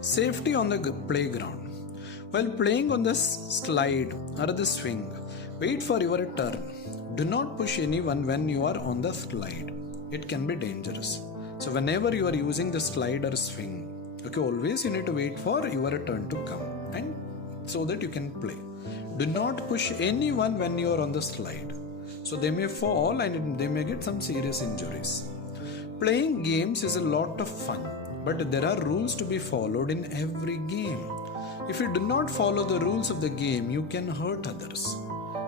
Safety on the playground. While playing on the slide or the swing, wait for your turn. Do not push anyone when you are on the slide. It can be dangerous. So whenever you are using the slide or swing, okay, always you need to wait for your turn to come and so that you can play. Do not push anyone when you are on the slide. So they may fall and they may get some serious injuries. Playing games is a lot of fun, but there are rules to be followed in every game. If you do not follow the rules of the game, you can hurt others.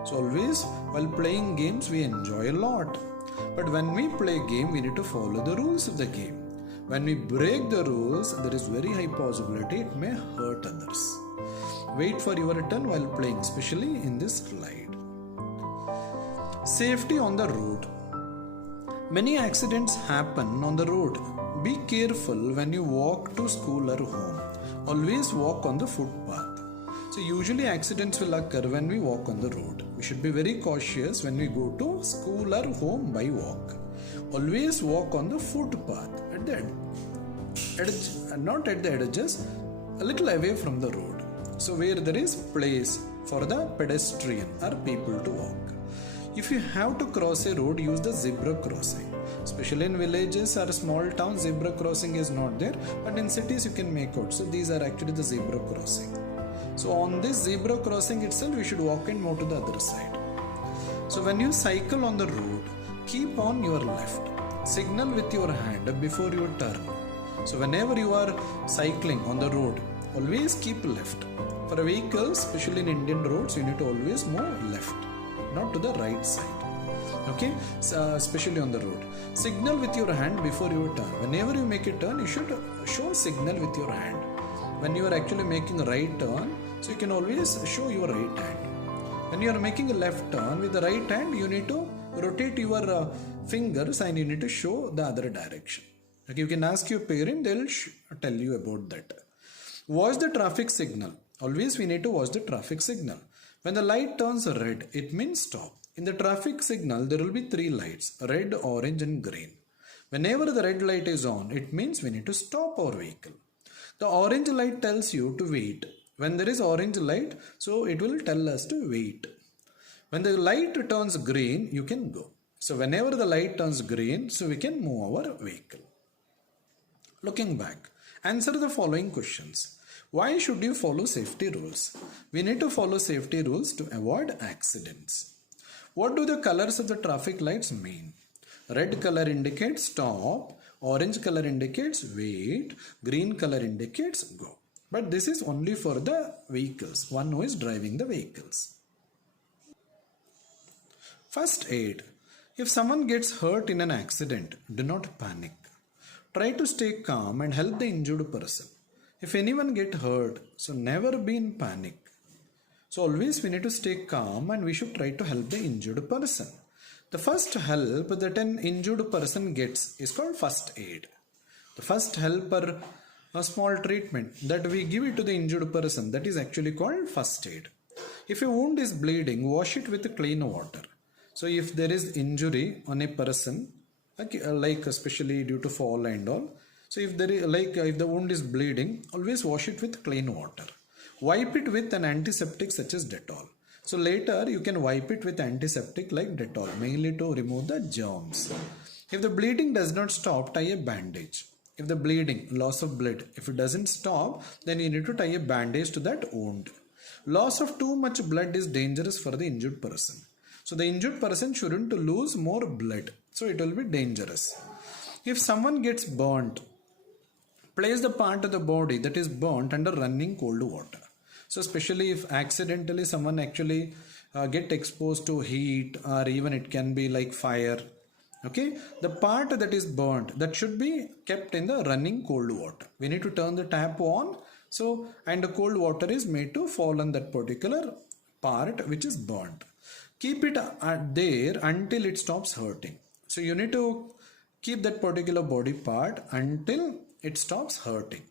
So always while playing games we enjoy a lot. But when we play a game, we need to follow the rules of the game. When we break the rules, there is very high possibility it may hurt others. Wait for your turn while playing, especially in this slide. Safety on the road. Many accidents happen on the road. Be careful when you walk to school or home. Always walk on the footpath. So usually accidents will occur when we walk on the road. We should be very cautious when we go to school or home by walk. Always walk on the footpath at the edge, not at the edges, a little away from the road. So where there is place for the pedestrian or people to walk. If you have to cross a road, use the zebra crossing. Especially in villages or small towns, zebra crossing is not there, but in cities you can make out. So these are actually the zebra crossing. So on this zebra crossing itself, you should walk and move to the other side. So when you cycle on the road, keep on your left. Signal with your hand before you turn. So whenever you are cycling on the road, always keep left. For vehicles, especially in Indian roads, you need to always move left, not to the right side. Okay, so especially on the road. Signal with your hand before you turn. Whenever you make a turn, you should show signal with your hand. When you are actually making a right turn, so you can always show your right hand. When you are making a left turn with the right hand, you need to rotate your fingers and you need to show the other direction. Okay, you can ask your parent, they will tell you about that. Watch the traffic signal. Always we need to watch the traffic signal. When the light turns red, it means stop. In the traffic signal, there will be 3 lights, red, orange and green. Whenever the red light is on, it means we need to stop our vehicle. The orange light tells you to wait. When there is orange light, so it will tell us to wait. When the light turns green, you can go. So whenever the light turns green, so we can move our vehicle. Looking back, answer the following questions. Why should you follow safety rules? We need to follow safety rules to avoid accidents. What do the colors of the traffic lights mean? Red color indicates stop, orange color indicates wait, green color indicates go. But this is only for the vehicles, one who is driving the vehicles. First aid. If someone gets hurt in an accident, do not panic. Try to stay calm and help the injured person. If anyone gets hurt, so never be in panic. So always we need to stay calm and we should try to help the injured person. The first help that an injured person gets is called first aid. The first help or a small treatment that we give it to the injured person, that is actually called first aid. If a wound is bleeding, wash it with clean water. So if there is injury on a person, like especially due to fall and all, so if there is if the wound is bleeding, always wash it with clean water. Wipe it with an antiseptic such as Dettol. So later you can wipe it with antiseptic like Dettol, mainly to remove the germs. If the bleeding does not stop, tie a bandage. If the bleeding, loss of blood, if it doesn't stop, then you need to tie a bandage to that wound. Loss of too much blood is dangerous for the injured person. So the injured person shouldn't lose more blood. So it will be dangerous. If someone gets burnt, place the part of the body that is burnt under running cold water. So especially if accidentally someone actually get exposed to heat or even it can be like fire. Okay, the part that is burnt, that should be kept in the running cold water. We need to turn the tap on. So, and the cold water is made to fall on that particular part which is burnt. Keep it there until it stops hurting. So you need to keep that particular body part until it stops hurting.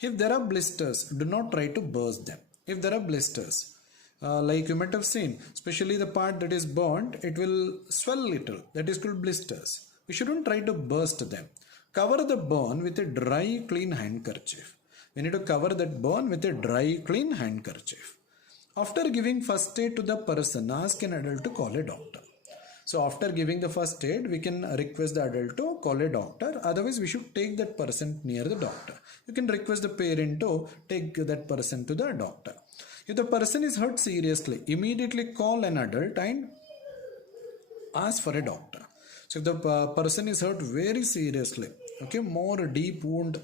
If there are blisters, do not try to burst them. If there are blisters, like you might have seen, especially the part that is burnt, it will swell little. That is called blisters. We shouldn't try to burst them. Cover the burn with a dry, clean handkerchief. We need to cover that burn with a dry, clean handkerchief. After giving first aid to the person, ask an adult to call a doctor. So after giving the first aid, we can request the adult to call a doctor. Otherwise, we should take that person near the doctor. You can request the parent to take that person to the doctor. If the person is hurt seriously, immediately call an adult and ask for a doctor. So if the person is hurt very seriously, okay, more deep wound,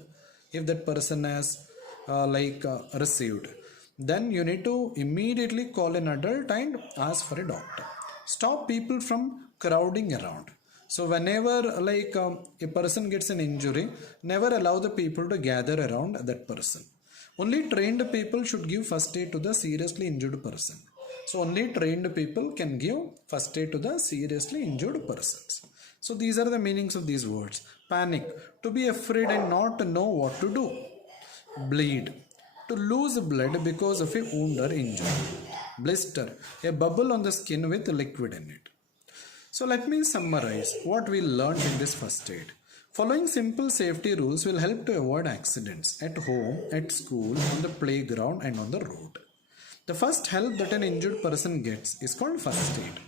if that person has received, then you need to immediately call an adult and ask for a doctor. Stop people from crowding around. So whenever a person gets an injury, never allow the people to gather around that person. Only trained people should give first aid to the seriously injured person. So only trained people can give first aid to the seriously injured persons. So these are the meanings of these words. Panic, to be afraid and not to know what to do. Bleed, to lose blood because of a wound or injury. Blister, a bubble on the skin with liquid in it. So let me summarize what we learned in this first aid. Following simple safety rules will help to avoid accidents at home, at school, on the playground and on the road. The first help that an injured person gets is called first aid.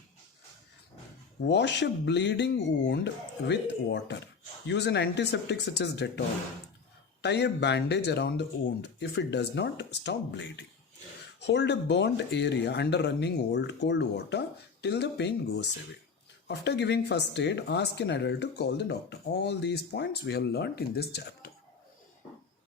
Wash a bleeding wound with water. Use an antiseptic such as Dettol. Tie a bandage around the wound if it does not stop bleeding. Hold a burnt area under running cold water till the pain goes away. After giving first aid, ask an adult to call the doctor. All these points we have learnt in this chapter.